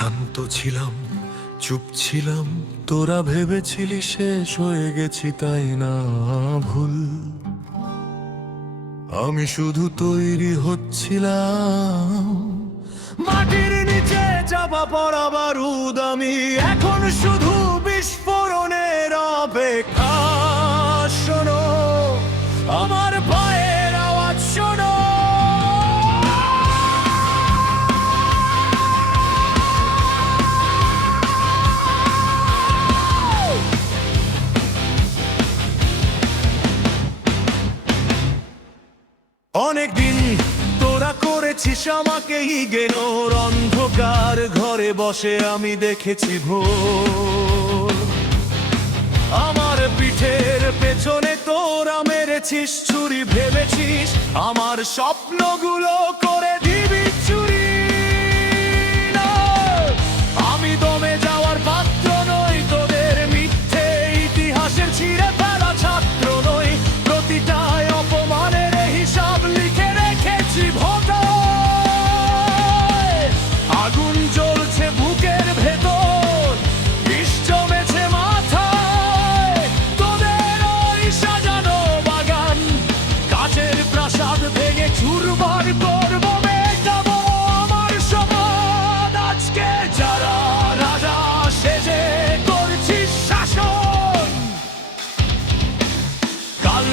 শান্ত ছিলাম, চুপ ছিলাম, তোরা ভেবেছিলি শেষ হয়ে গেছি, তাই না ভুল? আমি শুধু তৈরি হচ্ছিলাম, মাটির নিচে চাপা পড়া বারুদ আমি, এখন শুধু বিস্ফোরণের অপেক্ষা। শোনো, আমার অনেকদিন তোরা করেছিস আমাকে ইগেন অন্ধকার ঘরে বসে আমি দেখেছি ভো আমার পিঠের পেছনে তোরা মেরেছিস, ছুরি ভেবেছিস, আমার স্বপ্নগুলো করে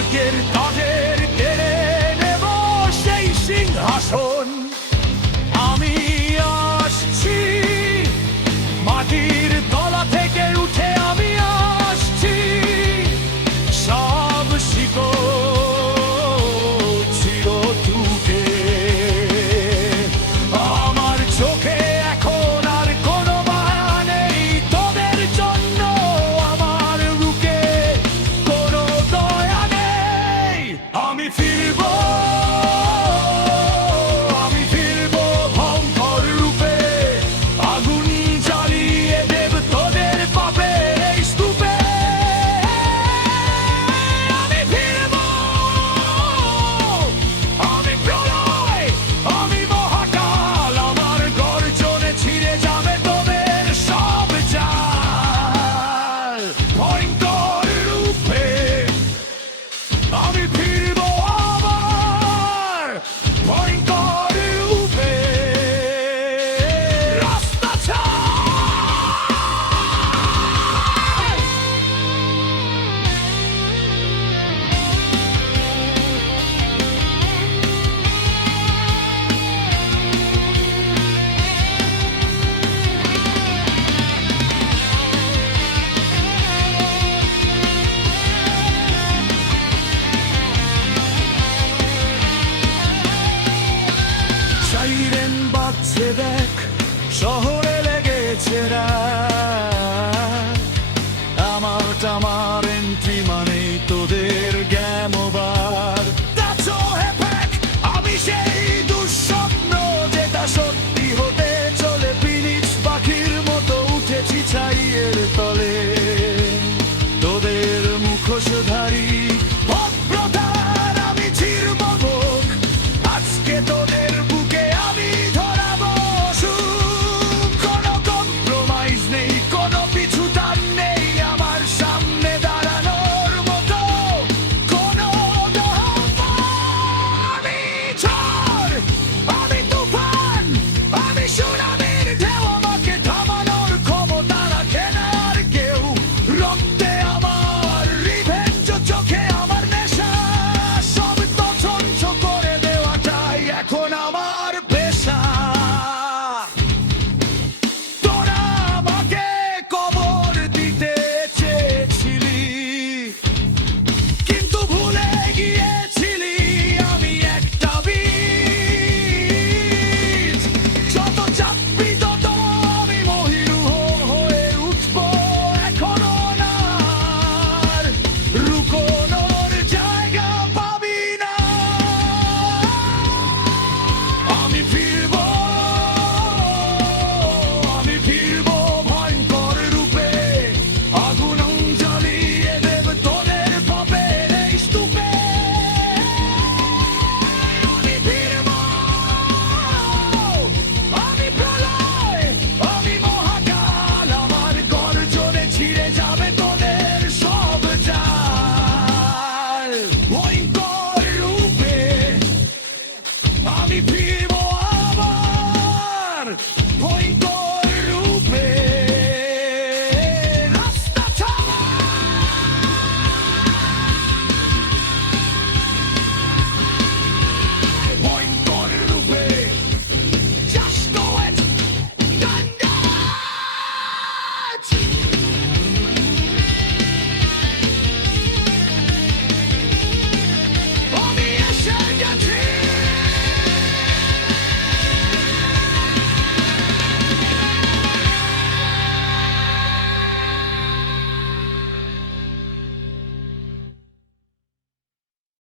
নায়কের তাদের কেড়ে নেব সেই সিংহাসন। Filbo